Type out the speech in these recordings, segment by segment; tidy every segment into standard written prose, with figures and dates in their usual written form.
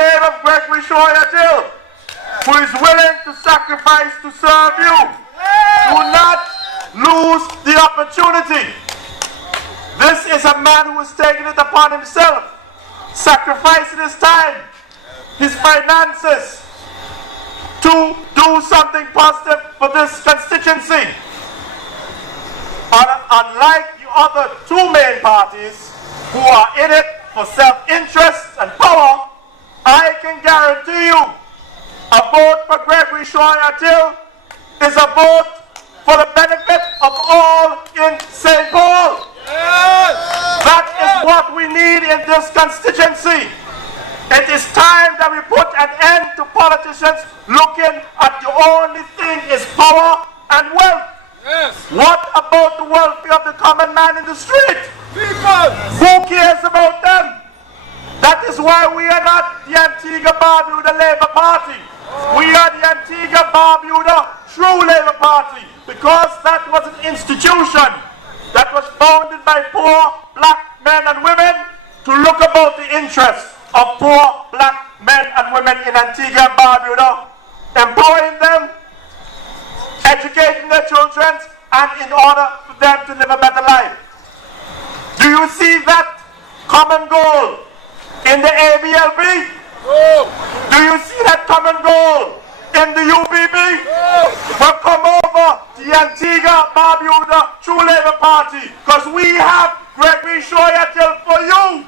name of Gregory Shoyatil, who is willing to sacrifice to serve you. Do not lose the opportunity. This is a man who has taken it upon himself, sacrificing his time, his finances, to do something positive for this constituency. Unlike the other two main parties who are in it for self-interest and power, I can guarantee you a vote for Gregory Shoyatil is a vote for the benefit of all in St. Paul. Yes. That is what we need in this constituency. It is time that we put an end to politicians looking at the only thing is power and wealth. Yes. What about the welfare of the common man in the street? People. Who cares about them? That is why we are not the Antigua-Barbuda Labour Party. We are the Antigua-Barbuda True Labour Party, because that was an institution that was founded by poor black men and women to look about the interests of poor black men and women in Antigua and Barbuda, empowering them, educating their children, and in order for them to live a better life. Do you see that common goal in the ABLB? Oh. Do you see that common goal in the UBB? Oh. Well, come over to the Antigua Barbuda True Labour Party, because we have Gregory Shoyatil for you.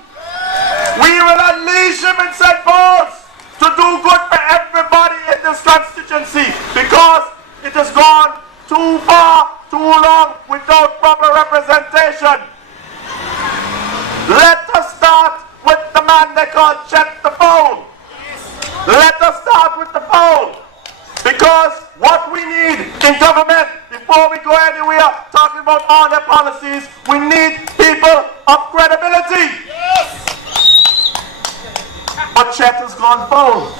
We will unleash him in St. Paul's to do good for everybody in this constituency, because it has gone too far, too long without proper representation. Let us start with the man they call Chet the Fowl. Let us start with the Fowl, because what we need in government, before we go anywhere talking about all their policies, we need people of credibility. But Chet has gone foul.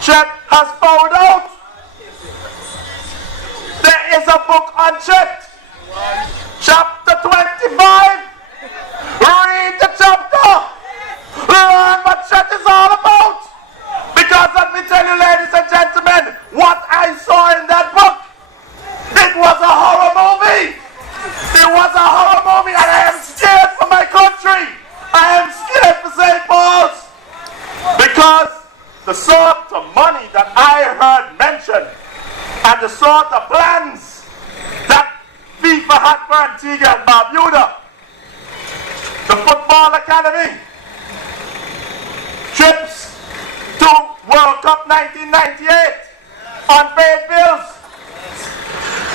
Chet has fouled out. There is a book on Chet. Chapter 25. Read the chapter. Learn what Chet is all about. Because let me tell you, ladies and gentlemen, what I saw in that book, it was a horror movie. It was a horror movie, and I am scared for my country. I am scared for St. Paul's. Because the sort of money that I heard mentioned and the sort of plans that FIFA had for Antigua and Barbuda, the football academy, trips to World Cup 1998, unpaid bills,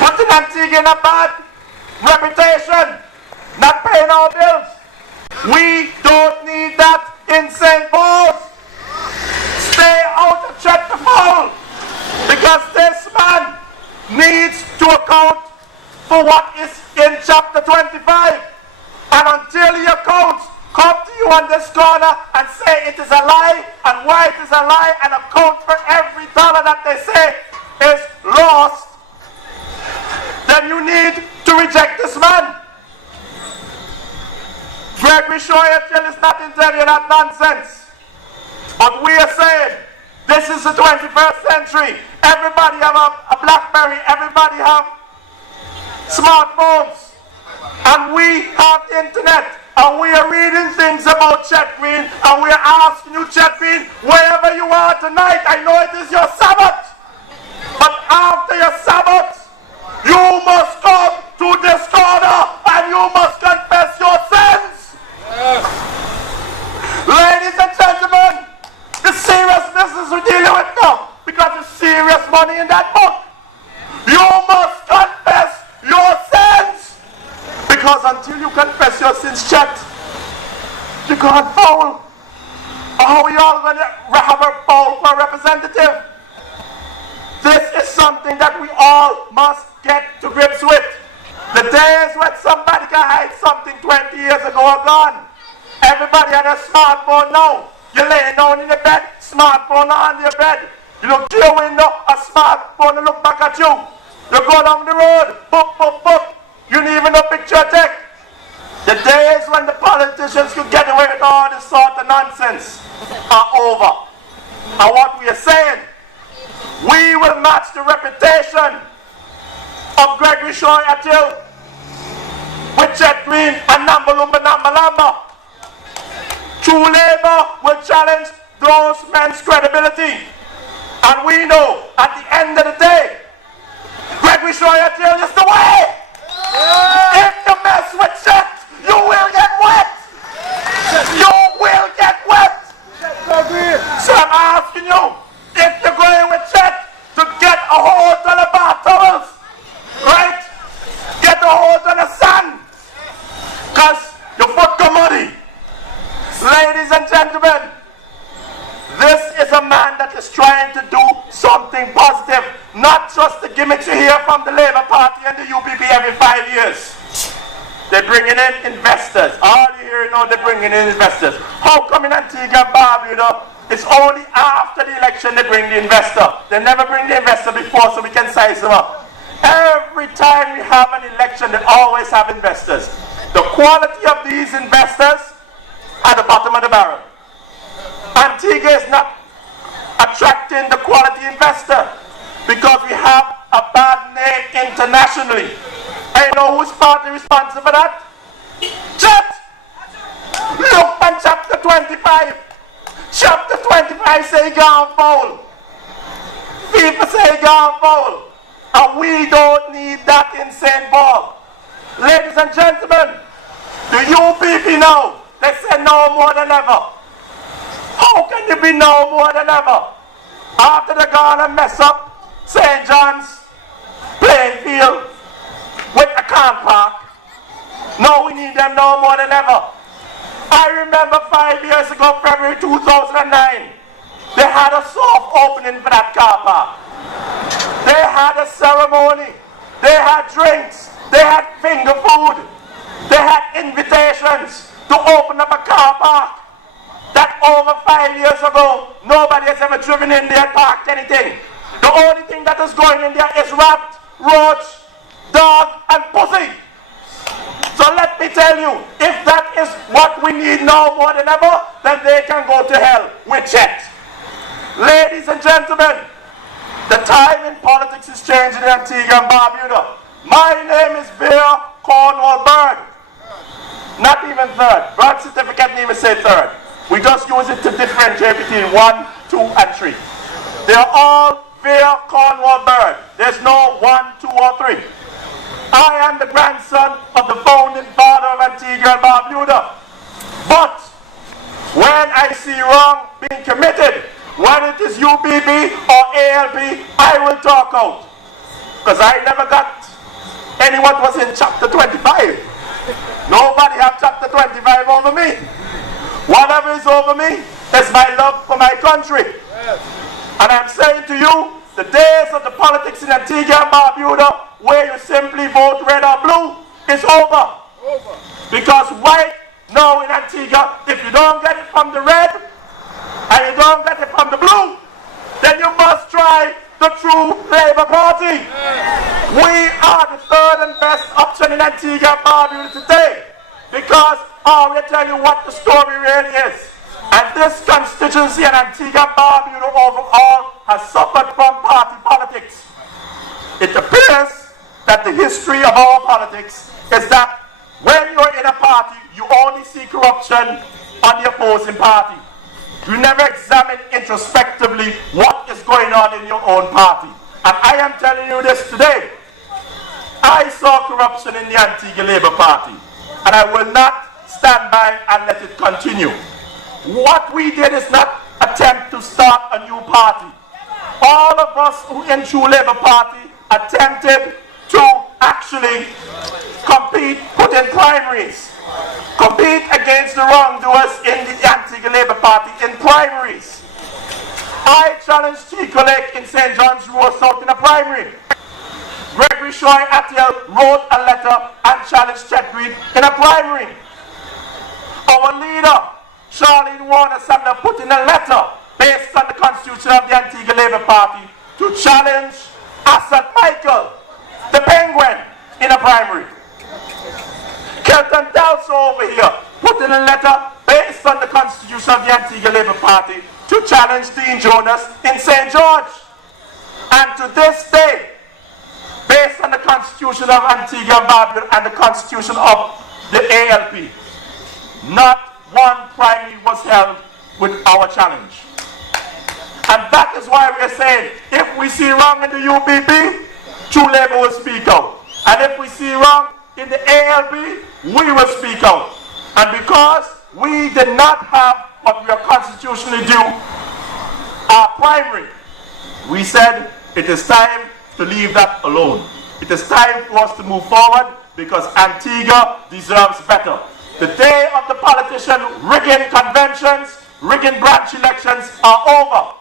putting Antigua in a bad reputation, not paying our bills. We don't need that in St. Paul's. Stay out of Chet the Fowl, because this man needs to account for what is in chapter 25. And until he accounts, come to you on this corner and say it is a lie and why it is a lie, and account for every dollar that they say is lost, then you need to reject this man. Gregory Shoyatil is not intelligent, not nonsense. But we are saying, this is the 21st century. Everybody have a BlackBerry, everybody have smartphones. And we have internet. And we are reading things about Chet Green, and we are asking you, Chet Green, wherever you are tonight, I know it is your Sabbath. But after your Sabbath, you must come to this corner and you must confess your sins. Yes. Ladies and gentlemen, the serious business we're dealing with now, because there's serious money in that book. You must confess your sins. Because until you confess your sins, Chet, you can't foul. How are we all going to have a foul for a representative? This is something that we all must get to grips with. The days when somebody can hide something 20 years ago are gone. Everybody has a smartphone now. You're laying down in the bed, smartphone on your bed. You look to your window, a smartphone to look back at you. You go down the road, boop, boop, boop. You need even a picture take. The days when the politicians could get away with all this sort of nonsense are over. And what we are saying, we will match the reputation of Gregory Shoy Atil with Chet Green and Nambalumba Nambalamba. True Labour will challenge those men's credibility. And we know at the end of the day, Gregory Shoy Atil is the way. If you mess with Chet, you will get wet. You will get wet. So I'm asking you, if you're going with Chet to get a hold on the bath towels, right? Get a hold on the sun, because your foot go muddy. Ladies and gentlemen, this is a man that is trying to do something positive, not just the gimmicks you hear from the Labour Party and the UPP every 5 years. They're bringing in investors. All you hear now, they're bringing in investors. How come in Antigua and Barbuda, it's only after the election they bring the investor? They never bring the investor before so we can size them up. Every time we have an election, they always have investors. The quality of these investors at the bottom of the barrel. Antigua is not attracting the quality investor because we have a bad name internationally. And you know who's partly responsible for that? Chet! Look at chapter 25. Chapter 25 say gone foul. People say gone foul. And we don't need that in St. Paul. Ladies and gentlemen, the UPP now, they say no more than ever. How can you be no more than ever? After they gone and mess up St. John's playing field with a car park, now we need them no more than ever. I remember 5 years ago, February 2009, they had a soft opening for that car park. They had a ceremony, they had drinks, they had finger food, they had invitations to open up a car park. That over 5 years ago, nobody has ever driven in there, parked anything. The only thing that is going in there is rat, roach, dog, and pussy. So let me tell you, if that is what we need now more than ever, then they can go to hell with Chet. Ladies and gentlemen, the time in politics is changing in Antigua and Barbuda. My name is Vere Cornwall Bird. Not even third. Birth certificate didn't even say third. We just use it to differentiate between 1, 2, and 3. They are all Vere Cornwall Bird. There's no 1, 2, or 3. I am the grandson of the founding father of Antigua and Barbuda. But when I see wrong being committed, whether it is UPP or ALP, I will talk out. Because I never got anyone was in chapter 25. Nobody have chapter 25 over me. Whatever is over me is my love for my country. And I'm saying to you, the days of the politics in Antigua and Barbuda where you simply vote red or blue is over. Because right now in Antigua, if you don't get it from the red and you don't get it from the blue, then you must try the true Labour Party. We are the third and best option in Antigua and Barbuda today. Because I will tell you what the story really is. And this constituency in Antigua and Barbuda overall has suffered from party politics. It appears that the history of our politics is that when you're in a party, you only see corruption on the opposing party. You never examine introspectively what is going on in your own party. And I am telling you this today. I saw corruption in the Antigua Labour Party. And I will not stand by and let it continue. What we did is not attempt to start a new party. All of us who in True Labour Party attempted to actually compete, put in primaries, compete against the wrongdoers in the Antigua Labour Party in primaries. I challenged Chico Lake in St. John's Road South in a primary. Gregory Shoy Atil wrote a letter and challenged Chet Green in a primary. Our leader, Charlene Warner Sumner, put in a letter based on the constitution of the Antigua Labour Party to challenge Assad Michael, the Penguin, in a primary. Kelton Dalso over here put in a letter based on the constitution of the Antigua Labour Party to challenge Dean Jonas in St. George. And to this day, based on the Constitution of Antigua and Barbuda and the Constitution of the ALP, not one primary was held with our challenge. And that is why we are saying, if we see wrong in the UPP, True Labour will speak out. And if we see wrong in the ALP, we will speak out. And because we did not have what we are constitutionally due, our primary, we said it is time to leave that alone. It is time for us to move forward because Antigua deserves better. The day of the politician rigging conventions, rigging branch elections are over.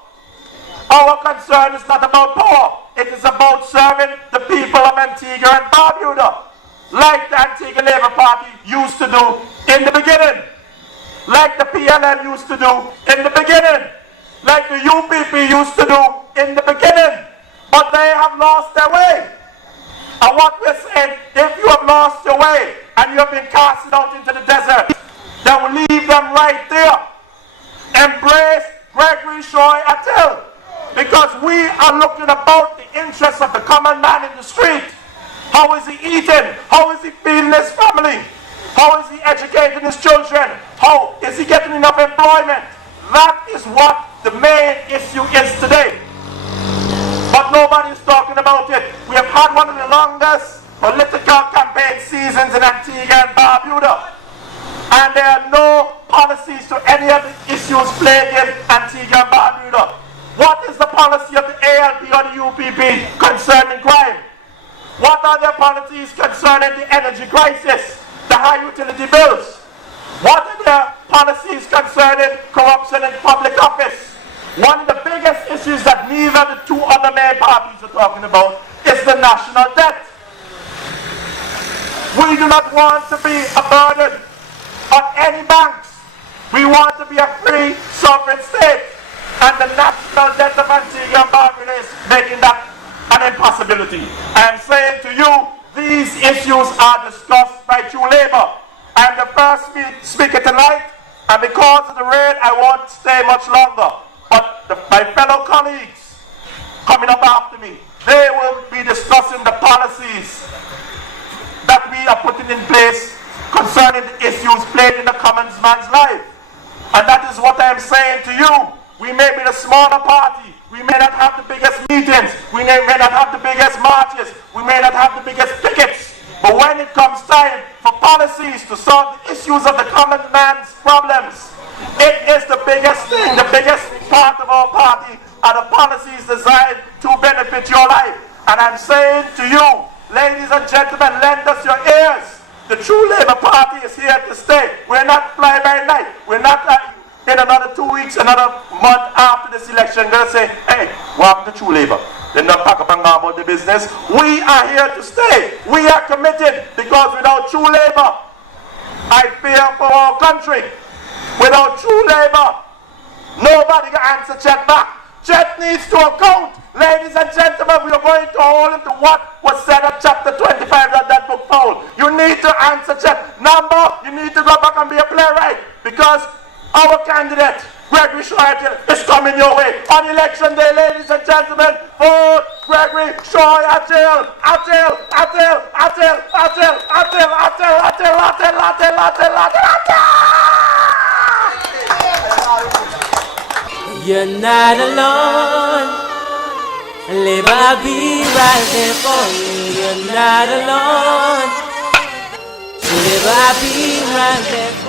Our concern is not about power. It is about serving the people of Antigua and Barbuda, like the Antigua Labour Party used to do in the beginning, like the PLN used to do in the beginning, like the UPP used to do in the beginning. But they have lost their way. And what we're saying, if you have lost your way and you have been casted out into the desert, then we leave them right there. Embrace Gregory Shoy Attell, because we are looking about the interests of the common man in the street. How is he eating? How is he feeding his family? How is he educating his children? How is he getting enough employment? That is what the main issue is today. But nobody's talking about it. We have had one of the longest political campaign seasons in Antigua and Barbuda. And there are no policies to any of the issues plaguing Antigua and Barbuda. What is the policy of the ALP or the UPP concerning crime? What are their policies concerning the energy crisis, the high utility bills? What are their policies concerning corruption in public office? One of the biggest issues that neither of the two other main parties are talking about is the national debt. We do not want to be a burden on any banks. We want to be a free sovereign state. And the national debt of Antigua and Barbuda is making that an impossibility. I am saying to you, these issues are discussed by True Labour. I am the first speaker tonight, and because of the rain, I won't stay much longer. But my fellow colleagues coming up after me, they will be discussing the policies that we are putting in place concerning the issues played in the common man's life. And that is what I am saying to you. We may be the smaller party. We may not have the biggest meetings. We may not have the biggest marches. We may not have the biggest pickets. But when it comes time for policies to solve the issues of the common man's problems, it is the biggest thing, the biggest part of our party are the policies designed to benefit your life. And I'm saying to you, ladies and gentlemen, lend us your ears. The True Labour Party is here to stay. We're not fly by night. We're not in another 2 weeks, another month after this election, going to say, hey, what happened to True Labour? Then they'll pack up and go about the business. We are here to stay. We are committed, because without True Labour, I fear for our country. Without True Labour, nobody can answer Chet back. Chet needs to account. Ladies and gentlemen, we are going to hold him to what was said at chapter 25 of that book, Paul. You need to answer Chet. Number, you need to go back and be a playwright, because our candidate, Gregory Shoy Attell, is coming your way. On election day, ladies and gentlemen, vote Gregory Shoy Attell. Attell, Attell, Attell, Attell, Attell, Attell, Attell, Attell, Attell, Attell, Attell. You're not alone. Live, I'll be right there for you. You're not alone. Live, I'll be right there.